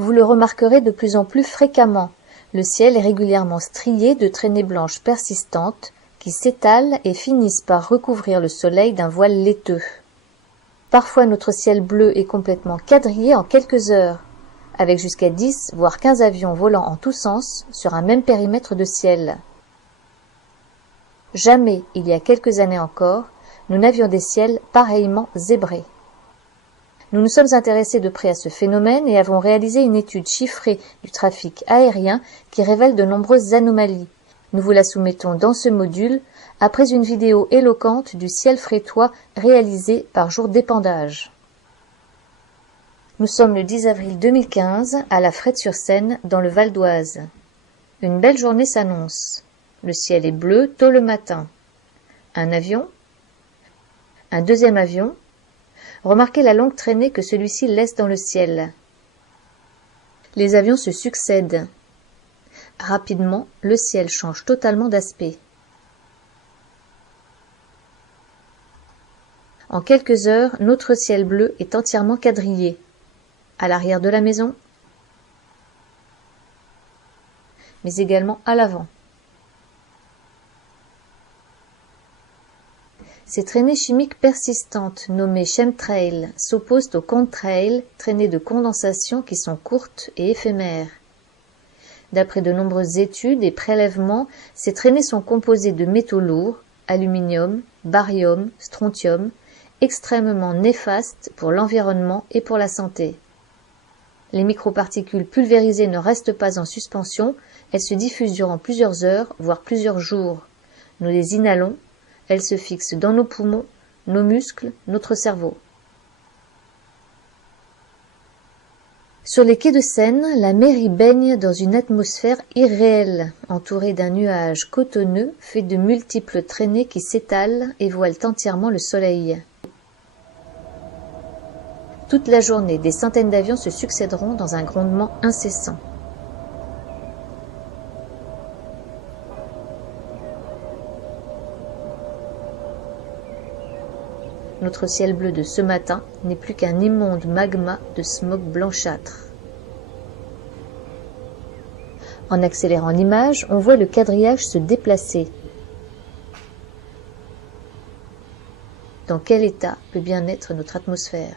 Vous le remarquerez de plus en plus fréquemment. Le ciel est régulièrement strié de traînées blanches persistantes qui s'étalent et finissent par recouvrir le soleil d'un voile laiteux. Parfois notre ciel bleu est complètement quadrillé en quelques heures, avec jusqu'à 10 voire 15 avions volant en tous sens sur un même périmètre de ciel. Jamais, il y a quelques années encore, nous n'avions des ciels pareillement zébrés. Nous nous sommes intéressés de près à ce phénomène et avons réalisé une étude chiffrée du trafic aérien qui révèle de nombreuses anomalies. Nous vous la soumettons dans ce module, après une vidéo éloquente du ciel frétois réalisée par jour d'épandage. Nous sommes le 10 avril 2015 à La Frette-sur-Seine dans le Val d'Oise. Une belle journée s'annonce. Le ciel est bleu tôt le matin. Un avion, un deuxième avion. Remarquez la longue traînée que celui-ci laisse dans le ciel. Les avions se succèdent. Rapidement, le ciel change totalement d'aspect. En quelques heures, notre ciel bleu est entièrement quadrillé. À l'arrière de la maison, mais également à l'avant. Ces traînées chimiques persistantes, nommées chemtrails, s'opposent aux contrails, traînées de condensation qui sont courtes et éphémères. D'après de nombreuses études et prélèvements, ces traînées sont composées de métaux lourds, aluminium, barium, strontium, extrêmement néfastes pour l'environnement et pour la santé. Les microparticules pulvérisées ne restent pas en suspension, elles se diffusent durant plusieurs heures, voire plusieurs jours. Nous les inhalons, elles se fixent dans nos poumons, nos muscles, notre cerveau. Sur les quais de Seine, la mer y baigne dans une atmosphère irréelle, entourée d'un nuage cotonneux fait de multiples traînées qui s'étalent et voilent entièrement le soleil. Toute la journée, des centaines d'avions se succéderont dans un grondement incessant. Notre ciel bleu de ce matin n'est plus qu'un immonde magma de smog blanchâtre. En accélérant l'image, on voit le quadrillage se déplacer. Dans quel état peut bien être notre atmosphère ?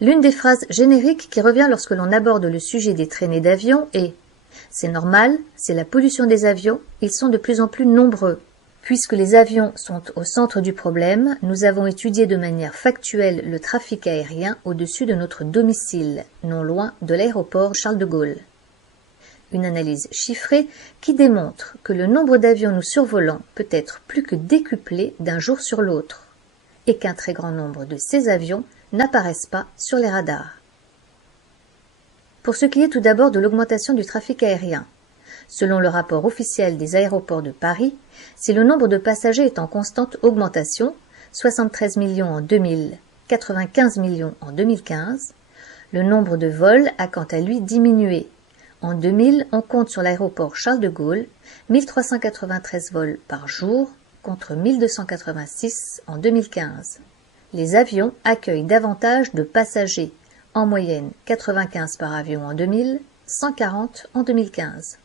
L'une des phrases génériques qui revient lorsque l'on aborde le sujet des traînées d'avions est « C'est normal, c'est la pollution des avions, ils sont de plus en plus nombreux ». Puisque les avions sont au centre du problème, nous avons étudié de manière factuelle le trafic aérien au-dessus de notre domicile, non loin de l'aéroport Charles de Gaulle. Une analyse chiffrée qui démontre que le nombre d'avions nous survolant peut être plus que décuplé d'un jour sur l'autre, et qu'un très grand nombre de ces avions n'apparaissent pas sur les radars. Pour ce qui est tout d'abord de l'augmentation du trafic aérien, selon le rapport officiel des aéroports de Paris, si le nombre de passagers est en constante augmentation, 73 millions en 2000, 95 millions en 2015, le nombre de vols a quant à lui diminué. En 2000, on compte sur l'aéroport Charles de Gaulle 1393 vols par jour contre 1286 en 2015. Les avions accueillent davantage de passagers, en moyenne 95 par avion en 2000, 140 en 2015.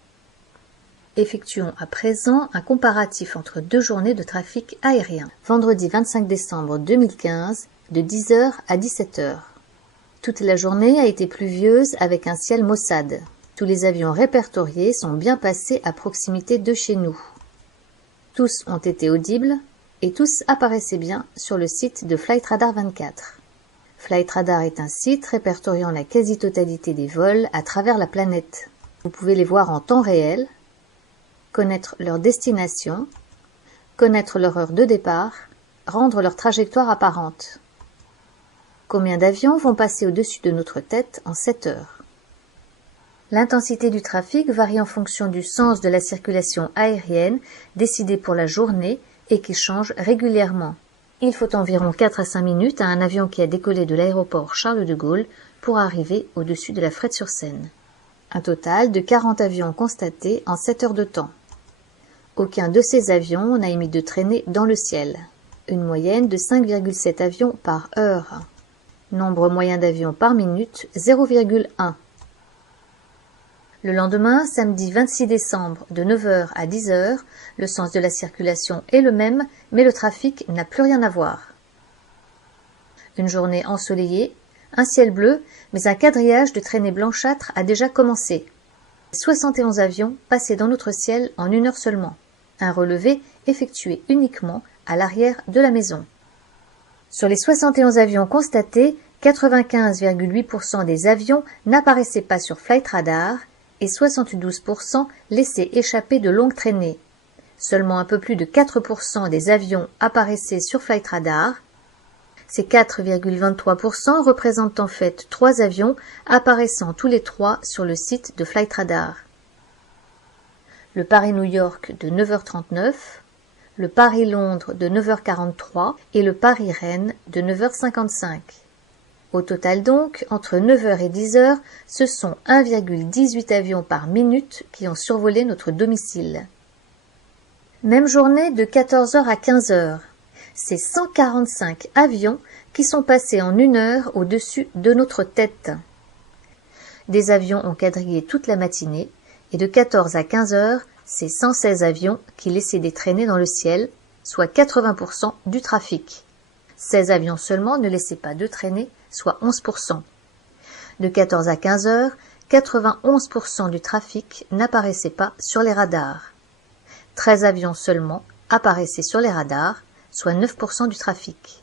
Effectuons à présent un comparatif entre deux journées de trafic aérien. Vendredi 25 décembre 2015, de 10h à 17h. Toute la journée a été pluvieuse avec un ciel maussade. Tous les avions répertoriés sont bien passés à proximité de chez nous. Tous ont été audibles et tous apparaissaient bien sur le site de Flight Radar 24. Flight Radar est un site répertoriant la quasi-totalité des vols à travers la planète. Vous pouvez les voir en temps réel, connaître leur destination, connaître leur heure de départ, rendre leur trajectoire apparente. Combien d'avions vont passer au-dessus de notre tête en 7 heures? L'intensité du trafic varie en fonction du sens de la circulation aérienne décidée pour la journée et qui change régulièrement. Il faut environ 4 à 5 minutes à un avion qui a décollé de l'aéroport Charles de Gaulle pour arriver au-dessus de la Frette-sur-Seine. Un total de 40 avions constatés en 7 heures de temps. Aucun de ces avions n'a émis de traînée dans le ciel. une moyenne de 5,7 avions par heure. Nombre moyen d'avions par minute, 0,1. Le lendemain, samedi 26 décembre, de 9h à 10h, le sens de la circulation est le même, mais le trafic n'a plus rien à voir. Une journée ensoleillée, un ciel bleu, mais un quadrillage de traînées blanchâtres a déjà commencé. 71 avions passaient dans notre ciel en 1 heure seulement. Un relevé effectué uniquement à l'arrière de la maison. Sur les 71 avions constatés, 95,8% des avions n'apparaissaient pas sur Flight Radar et 72% laissaient échapper de longues traînées. Seulement un peu plus de 4% des avions apparaissaient sur Flight Radar. Ces 4,23% représentent en fait 3 avions apparaissant tous les 3 sur le site de Flight Radar. Le Paris-New York de 9h39, le Paris-Londres de 9h43 et le Paris-Rennes de 9h55. Au total donc, entre 9h et 10h, ce sont 1,18 avions par minute qui ont survolé notre domicile. Même journée de 14h à 15h. C'est 145 avions qui sont passés en 1 heure au-dessus de notre tête. Des avions ont quadrillé toute la matinée et de 14 à 15 heures, c'est 116 avions qui laissaient des traînées dans le ciel, soit 80% du trafic. 16 avions seulement ne laissaient pas de traînées, soit 11%. De 14 à 15 heures, 91% du trafic n'apparaissait pas sur les radars. 13 avions seulement apparaissaient sur les radars, soit 9% du trafic.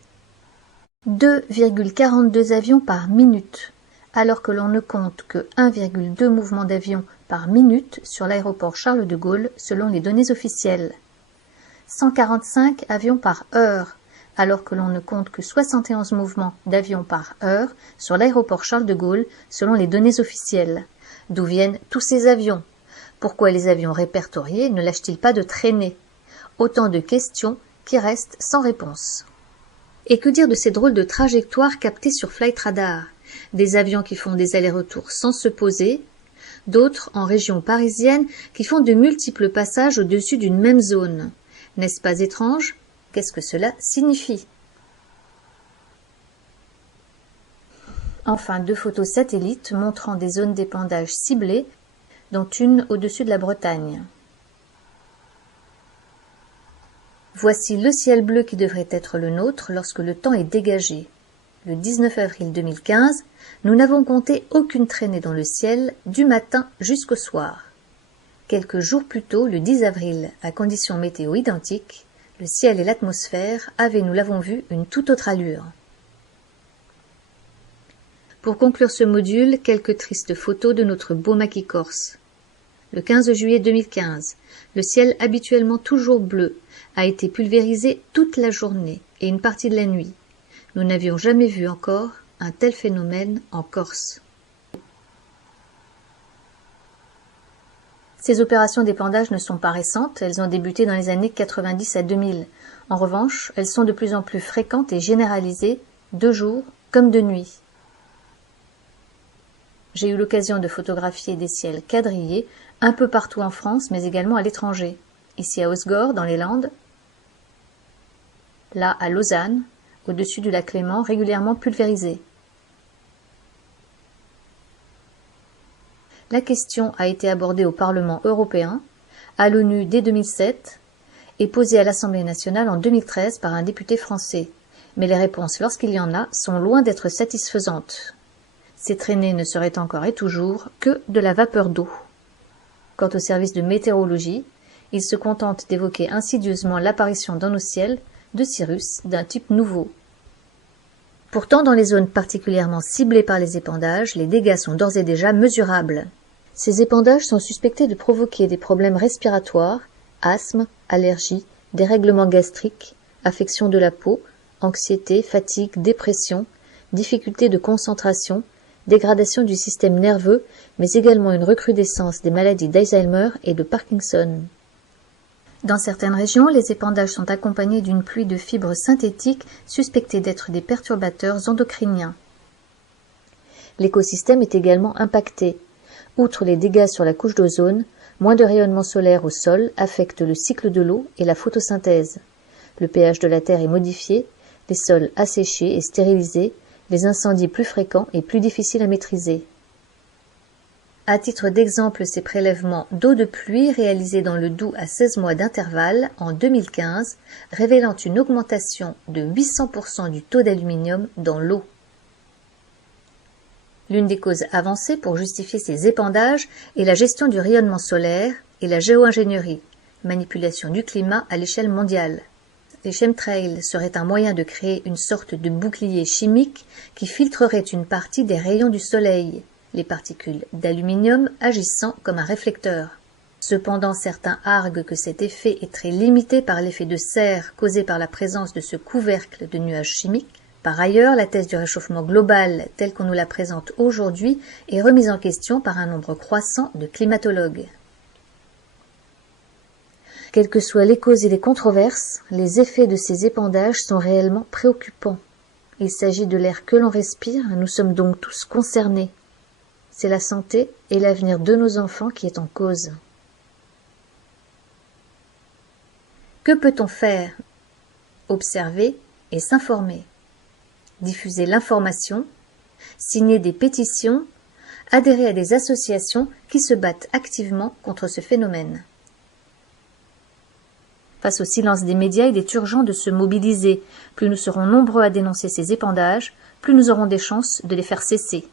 2,42 avions par minute, alors que l'on ne compte que 1,2 mouvements d'avions par minute sur l'aéroport Charles de Gaulle selon les données officielles. 145 avions par heure, alors que l'on ne compte que 71 mouvements d'avions par heure sur l'aéroport Charles de Gaulle selon les données officielles. D'où viennent tous ces avions? Pourquoi les avions répertoriés ne lâchent-ils pas de traînées? Autant de questions qui restent sans réponse. Et que dire de ces drôles de trajectoires captées sur Flight Radar? Des avions qui font des allers-retours sans se poser, d'autres en région parisienne qui font de multiples passages au-dessus d'une même zone. N'est-ce pas étrange? Qu'est-ce que cela signifie? Enfin, 2 photos satellites montrant des zones d'épandage ciblées, dont une au-dessus de la Bretagne. Voici le ciel bleu qui devrait être le nôtre lorsque le temps est dégagé. Le 19 avril 2015, nous n'avons compté aucune traînée dans le ciel du matin jusqu'au soir. Quelques jours plus tôt, le 10 avril, à conditions météo identiques, le ciel et l'atmosphère avaient, nous l'avons vu, une toute autre allure. Pour conclure ce module, quelques tristes photos de notre beau maquis corse. Le 15 juillet 2015, le ciel habituellement toujours bleu a été pulvérisé toute la journée et une partie de la nuit. Nous n'avions jamais vu encore un tel phénomène en Corse. Ces opérations d'épandage ne sont pas récentes, elles ont débuté dans les années 90 à 2000. En revanche, elles sont de plus en plus fréquentes et généralisées, de jour comme de nuit. J'ai eu l'occasion de photographier des ciels quadrillés un peu partout en France, mais également à l'étranger. Ici à Osgore, dans les Landes, là à Lausanne, au-dessus du lac Léman, régulièrement pulvérisé. La question a été abordée au Parlement européen, à l'ONU dès 2007 et posée à l'Assemblée nationale en 2013 par un député français. Mais les réponses, lorsqu'il y en a, sont loin d'être satisfaisantes. Ces traînées ne seraient encore et toujours que de la vapeur d'eau. Quant au service de météorologie, il se contente d'évoquer insidieusement l'apparition dans nos ciels de cirrus d'un type nouveau. Pourtant, dans les zones particulièrement ciblées par les épandages, les dégâts sont d'ores et déjà mesurables. Ces épandages sont suspectés de provoquer des problèmes respiratoires, asthme, allergies, dérèglements gastriques, affections de la peau, anxiété, fatigue, dépression, difficultés de concentration, dégradation du système nerveux, mais également une recrudescence des maladies d'Alzheimer et de Parkinson. Dans certaines régions, les épandages sont accompagnés d'une pluie de fibres synthétiques suspectées d'être des perturbateurs endocriniens. L'écosystème est également impacté. Outre les dégâts sur la couche d'ozone, moins de rayonnement solaire au sol affecte le cycle de l'eau et la photosynthèse. Le pH de la terre est modifié, les sols asséchés et stérilisés, les incendies plus fréquents et plus difficiles à maîtriser. À titre d'exemple, ces prélèvements d'eau de pluie réalisés dans le Doubs à 16 mois d'intervalle en 2015, révélant une augmentation de 800% du taux d'aluminium dans l'eau. L'une des causes avancées pour justifier ces épandages est la gestion du rayonnement solaire et la géo-ingénierie, manipulation du climat à l'échelle mondiale. Les chemtrails seraient un moyen de créer une sorte de bouclier chimique qui filtrerait une partie des rayons du soleil, les particules d'aluminium agissant comme un réflecteur. Cependant, certains arguent que cet effet est très limité par l'effet de serre causé par la présence de ce couvercle de nuages chimiques. Par ailleurs, la thèse du réchauffement global, telle qu'on nous la présente aujourd'hui, est remise en question par un nombre croissant de climatologues. Quelles que soient les causes et les controverses, les effets de ces épandages sont réellement préoccupants. Il s'agit de l'air que l'on respire, nous sommes donc tous concernés. C'est la santé et l'avenir de nos enfants qui est en cause. Que peut-on faire? Observer et s'informer. Diffuser l'information, signer des pétitions, adhérer à des associations qui se battent activement contre ce phénomène. Face au silence des médias, il est urgent de se mobiliser. Plus nous serons nombreux à dénoncer ces épandages, plus nous aurons des chances de les faire cesser.